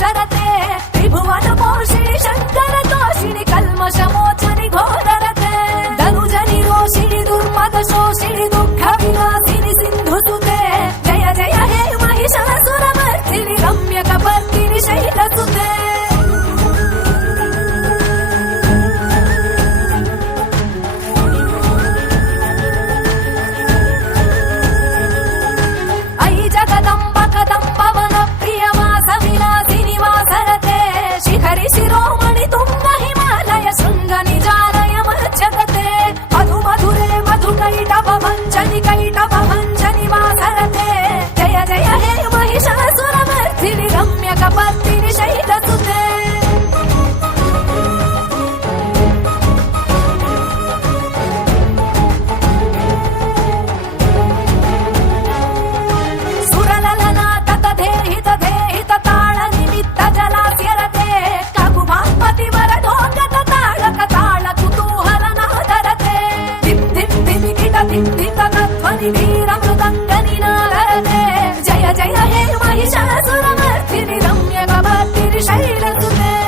हर्षरते त्रिभुवन पोषिणि शंकर तोषिणि कल्मषमोचनि घोररते धनुजनि रोषिणि दुर्मद शोषिणि दुःख विनाशिनि सिन्धुसुते जय जय हे महिषासुरमर्दिनि रम्यकपर्दिनि शैलसुते शिरोमणि तुंग हिमालय शृंग निजालय मज्जगते मधु मधुरे मधुकैटभ भञ्जनि कैटभ भञ्जनि वासरते जय जय हे महिषासुरमर्दिनि रम्यकपर्दिनि शैलसुते सुरललना तत देहि तदेहित ताळ निमित्त जलास्यरते वरदोगत ताळक ताळ कुतूहल नादरते धिम धिम धिमिकिट धिम धितध्वनि धीर मृदङ्गनि नादरते जय जय हे महिषासुरमर्दिनि रम्यकपर्दिनि शैलसुते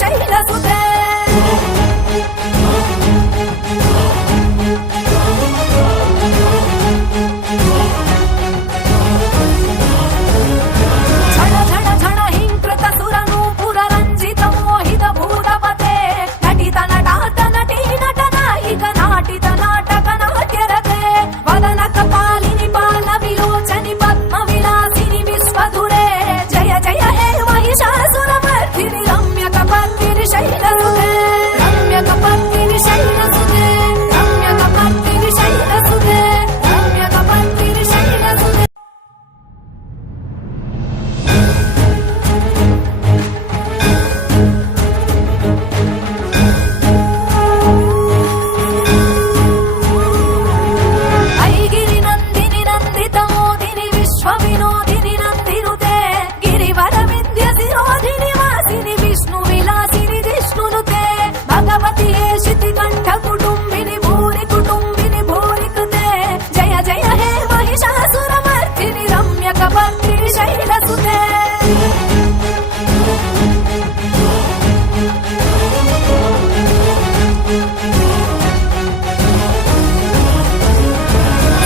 शैलसुते झण झण झण हिंकृत सुरनूपुर रञ्जित मोहित भूतपते नटित नटात नटी नट नायिक नाटित नाटक नाट्यरते वदन कपालिनि बाल विलोचनि पद्म विलासिनि विश्वधुरे जय जय हे महिषासुरमर्दिनि रम्यकपर्दिनि शैलसुते रम्यकपर्दिनि शैलसुते रम्यकपर्दिनि शैलसुते रम्यकपर्दिनि शैलसुते ऐगिरि नन्दिनि नन्दित मोदिनि विश्वविनोदिनि नन्दिनुते गिरिवर विद्य शिरोधिनि वासिनि विष्णु विलासिनि जिष्णुनुते भगवति हे शितिकण्ठ कुटुम्बिनि भूरि कुटुम्बिनि भूरि कृते जय जय हे महिषासुरमर्दिनि रम्यकपर्दिनि शैलसुते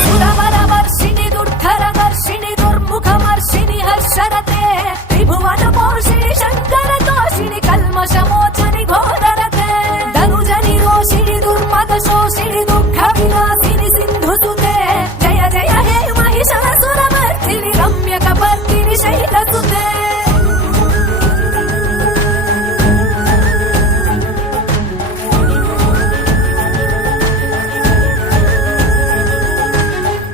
सुरवरवर्षिणि दुर्धरदर्शिनि दुर्मुखमर्षिणि हर्षरते त्रिभुवन पोषिणि शंकर तोषिणि कल्मषमोचनि घोररते धनुजनि रोषिणि दुर्मद शोषिणि दुःख विनाशिनि सिन्धुसुते जय जय हे महिषासुरमर्दिनि रम्यकपर्दिनि शैलसुते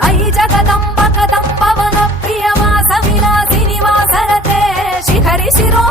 अयि जगदम्ब कदम्ब वन प्रिय वास विलासिनि वासरते शिखरि शिरो